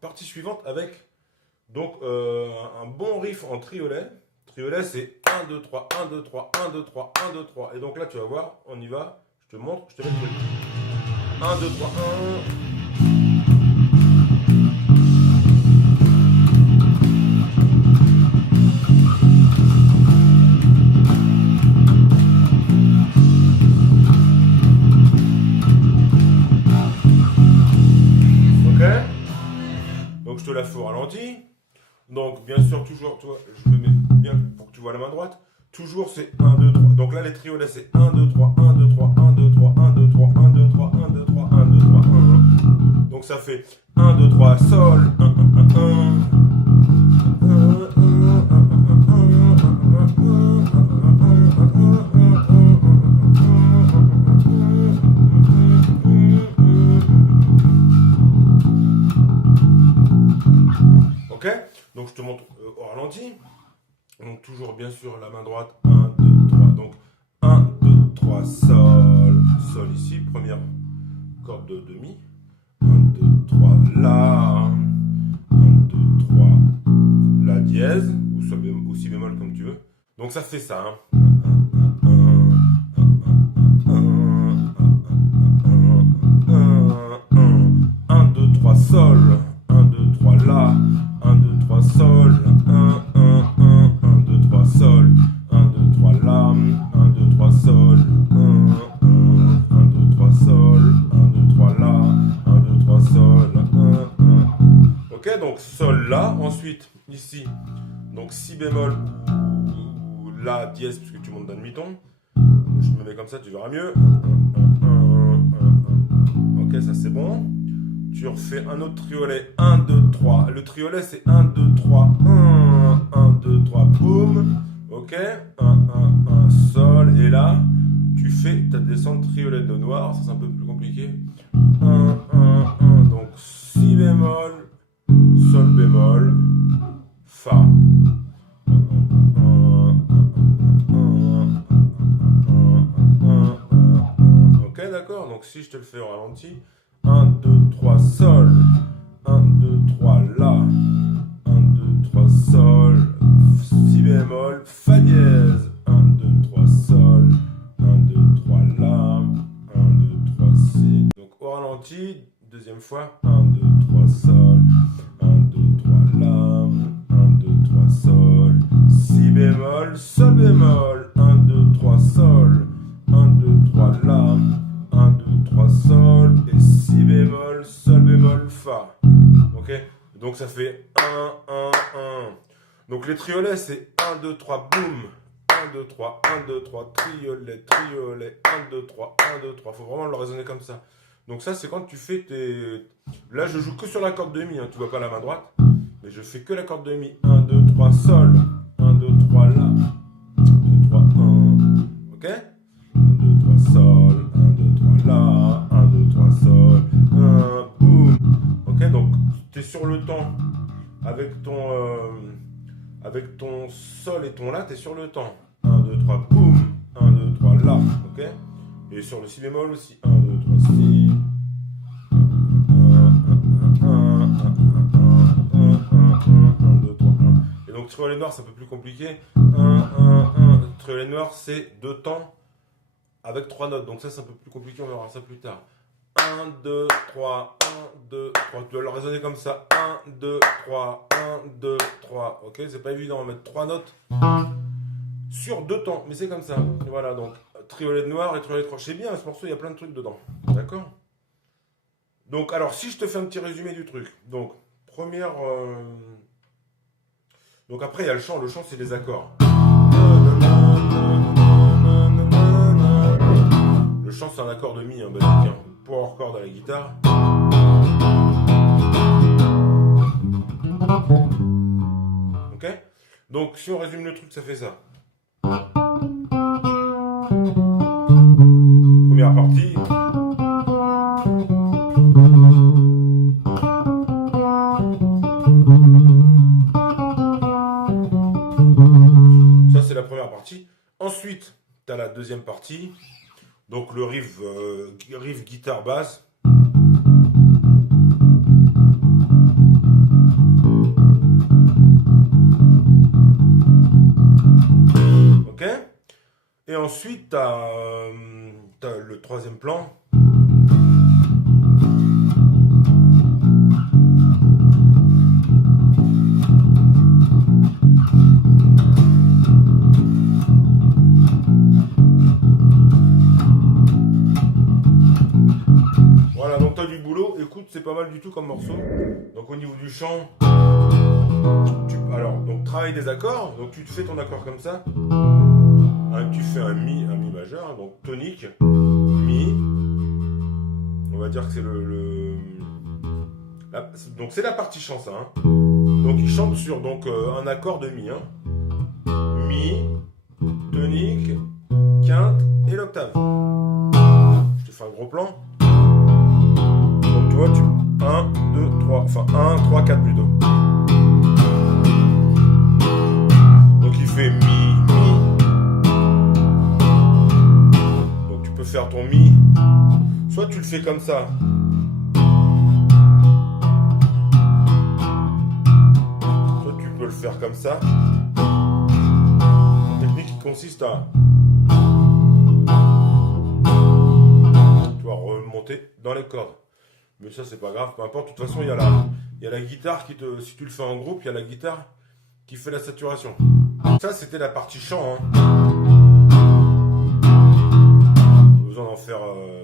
partie suivante avec donc un bon riff en triolet. Triolet, c'est 1, 2, 3, 1, 2, 3, 1, 2, 3, 1, 2, 3. Et donc là, tu vas voir, on y va. Je te montre, je te mets le truc. 1, 2, 3, 1. Donc je te la fais au ralenti. Donc bien sûr toujours, toi, je me mets bien pour que tu vois la main droite. Toujours c'est 1, 2, 3. Donc là les triolets c'est 1, 2, 3, 1, 2, 3, 1, 2, 3, 1, 2, 3, 1, 2, 3, 1, 2, 3, 1, 2, 3, 1. Donc ça fait 1, 2, 3, sol, 1, 1, 1, 1. Ok, donc je te montre au ralenti. Donc toujours bien sûr la main droite. 1, 2, 3. Donc 1, 2, 3, sol. Sol ici, première corde de demi. 1, 2, 3, la. 1, 2, 3, la dièse. Ou sol bémol, ou si bémol comme tu veux. Donc ça fait ça. 1, 2, 3, sol. 1, 2, 3, la. 1, 2, 3, sol. 1, 1, 1, 1, 2, 3, sol. 1, 2, 3, la. 1, 2, 3, sol. 1, 1, 1, 2, 3, sol. 1, 2, 3, la. 1, 2, 3, sol. 1, 1. Ok, donc sol, la. Ensuite, ici, donc si bémol ou la dièse, puisque tu montes d'un demi-ton. Je me mets comme ça, tu verras mieux. 1, 1, 1, 1. Ok, ça c'est bon. Tu refais un autre triolet, 1, 2, 3. Le triolet c'est 1, 2, 3, 1, 1, 2, 3, boum. Ok, 1, 1, 1, sol. Et là, tu fais ta descente triolet de noir. Ça c'est un peu plus compliqué. 1, 1, 1. Donc si bémol, sol bémol, fa. Ok, d'accord. Donc si je te le fais au ralenti. 1, 2, 3, sol. 1, 2, 3, la. 1, 2, 3, sol. Si bémol, fa dièse. 1, 2, 3, sol. 1, 2, 3, la. 1, 2, 3, si. Donc au ralenti, deuxième fois. 1, 2, 3, sol. 1, 2, 3, la. 1, 2, 3, sol. Si bémol, sol bémol. 1, 2, 3, sol. 1, 2, 3, la. 1, 2, 3, sol, et si bémol, sol bémol, fa. Ok? Donc ça fait 1, 1, 1. Donc les triolets, c'est 1, 2, 3, boum. 1, 2, 3, 1, 2, 3, triolet, triolet, 1, 2, 3, 1, 2, 3. Faut vraiment le raisonner comme ça. Donc ça, c'est quand tu fais tes... Là, je joue que sur la corde de mi, hein. Tu vois pas la main droite. Mais je fais que la corde de mi. 1, 2, 3, sol. 1, 2, 3, la. 1, 2, 3, 1. Ok? 1, 2, 3, sol. 1, 2, 3, la. 1, 2, 3, sol. 1, boum. Ok, donc tu es sur le temps avec ton sol et ton la, tu es sur le temps. 1, 2, 3, boum. 1, 2, 3, la. Ok? Et sur le si bémol aussi. 1, 2, 3, si. 1, 2, 3, 1. Et donc triolet noir, c'est un peu plus compliqué. 1, 1, 1. Triolet noir, c'est deux temps avec 3 notes. Donc ça, c'est un peu plus compliqué, on verra ça plus tard. 1, 2, 3, 1, 2, 3. Tu dois le raisonner comme ça. 1, 2, 3, 1, 2, 3. Ok, c'est pas évident, on va mettre 3 notes sur 2 temps, mais c'est comme ça. Voilà, donc triolet de noir et triolet de crochet. Bien, ce morceau, il y a plein de trucs dedans. D'accord? Donc, alors, si je te fais un petit résumé du truc. Donc, première... Donc après, il y a le chant. Le chant, c'est les accords. Le chant, c'est un accord de mi, basique, hein. Power chord à la guitare. Ok? Donc, si on résume le truc, ça fait ça. Première partie. Ça, c'est la première partie. Ensuite, tu as la deuxième partie. Donc le riff guitare basse. Et ensuite, tu as le troisième plan. Voilà, donc tu as du boulot. Écoute, c'est pas mal du tout comme morceau. Donc au niveau du chant, alors, donc travail des accords. Donc tu te fais ton accord comme ça. Tu fais un mi majeur, donc tonique, mi. On va dire que c'est donc c'est la partie chant ça. Hein. Donc il chante sur un accord de mi. Hein. Mi, tonique, quinte et l'octave. Je te fais un gros plan. Donc tu vois, 1, 2, 3, enfin 1, 3, 4 plutôt. Donc il fait mi. Faire ton mi, soit tu le fais comme ça, soit tu peux le faire comme ça. Une technique qui consiste à remonter dans les cordes, mais ça c'est pas grave, peu importe. De toute façon il y a la guitare qui si tu le fais en groupe, il y a la guitare qui fait la saturation. Ça c'était la partie chant, hein. D'en faire,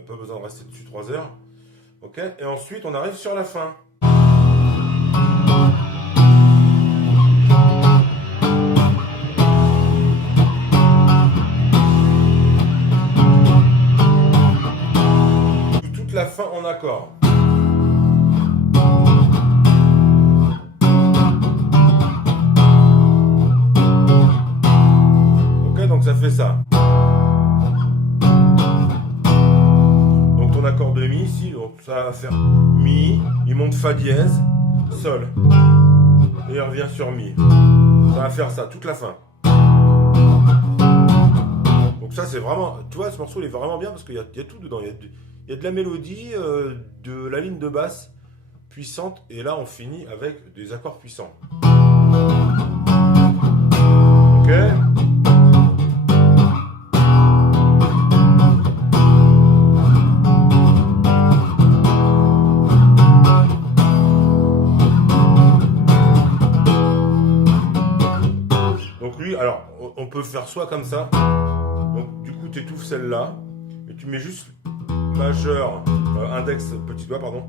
pas besoin de rester dessus 3 heures. Ok, et ensuite on arrive sur la fin. Toute la fin en accord. Ok, donc ça fait ça. Accord de mi ici, donc ça va faire mi, il monte fa dièse, sol, et il revient sur mi. Ça va faire ça toute la fin. Donc ça c'est vraiment, tu vois, ce morceau il est vraiment bien parce qu'il y a tout dedans. Il y a de la mélodie, de la ligne de basse puissante, et là on finit avec des accords puissants. Ok. Alors, on peut faire soit comme ça, donc du coup tu étouffes celle-là, et tu mets juste majeur, index, petit doigt, pardon.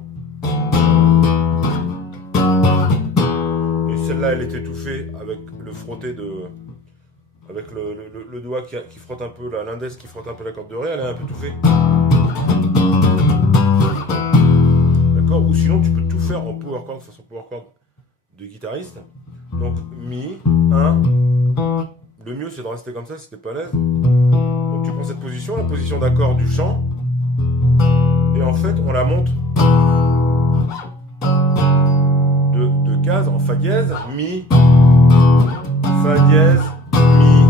Et celle-là elle est étouffée avec le frotté avec le doigt qui frotte un peu, l'index qui frotte un peu la corde de ré, elle est un peu étouffée. D'accord. Ou sinon tu peux tout faire en power chord, de façon power chord de guitariste. Donc mi, 1. Le mieux c'est de rester comme ça si t'es pas à l'aise. Donc tu prends cette position, la position d'accord du chant, et en fait on la monte de cases en fa dièse, mi, fa dièse, mi,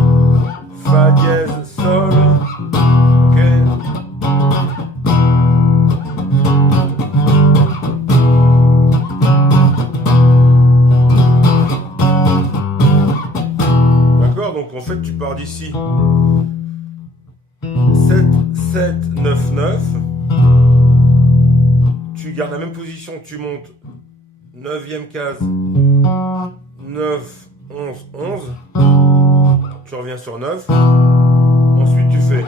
fa dièse, sol. Ok. Donc en fait tu pars d'ici 7, 7, 9, 9. Tu gardes la même position, tu montes 9e case, 9, 11, 11. Tu reviens sur 9. Ensuite tu fais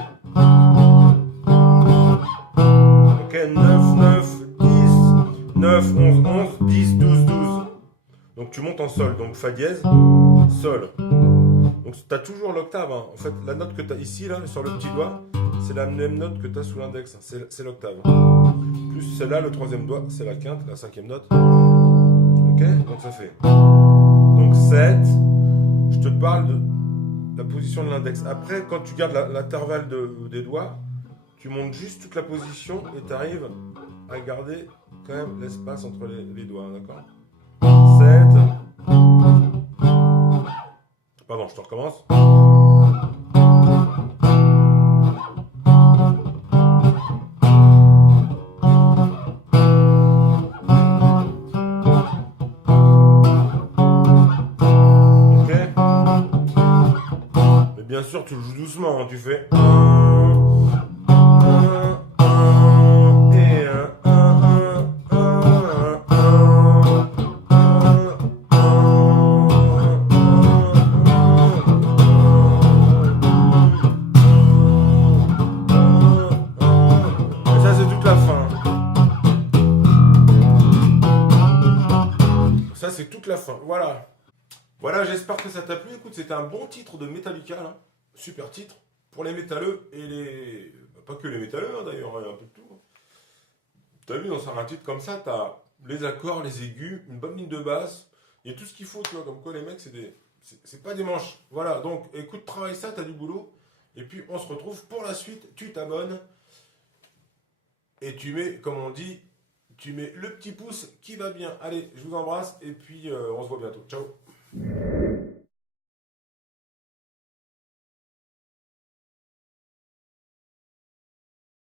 ok, 9, 9, 10, 9, 11, 11, 10, 12, 12. Donc tu montes en sol, donc fa dièse, sol. Donc tu as toujours l'octave, hein. En fait la note que tu as ici, là, sur le petit doigt, c'est la même note que tu as sous l'index, hein. C'est l'octave. Plus celle-là, le troisième doigt, c'est la quinte, la cinquième note. Ok, donc ça fait. Donc 7, je te parle de la position de l'index. Après, quand tu gardes l'intervalle des doigts, tu montes juste toute la position et tu arrives à garder quand même l'espace entre les doigts, d'accord. 7. Pardon, je te recommence. sûr, tu le joues doucement, hein, tu fais et ça, c'est toute la fin. Ça, c'est toute la fin. Voilà. Voilà, j'espère que ça t'a plu. Écoute, c'était un bon titre de Metallica, là. Super titre. Pour les métalleux et les. Pas que les métalleux, hein, d'ailleurs, il y a un peu de tout. T'as vu, dans un titre comme ça, t'as les accords, les aigus, une bonne ligne de basse. Il y a tout ce qu'il faut, tu vois. Comme quoi, les mecs, c'est pas des manches. Voilà, donc écoute, travaille ça, t'as du boulot. Et puis, on se retrouve pour la suite. Tu t'abonnes. Et tu mets, comme on dit, tu mets le petit pouce qui va bien. Allez, je vous embrasse. Et puis, on se voit bientôt. Ciao.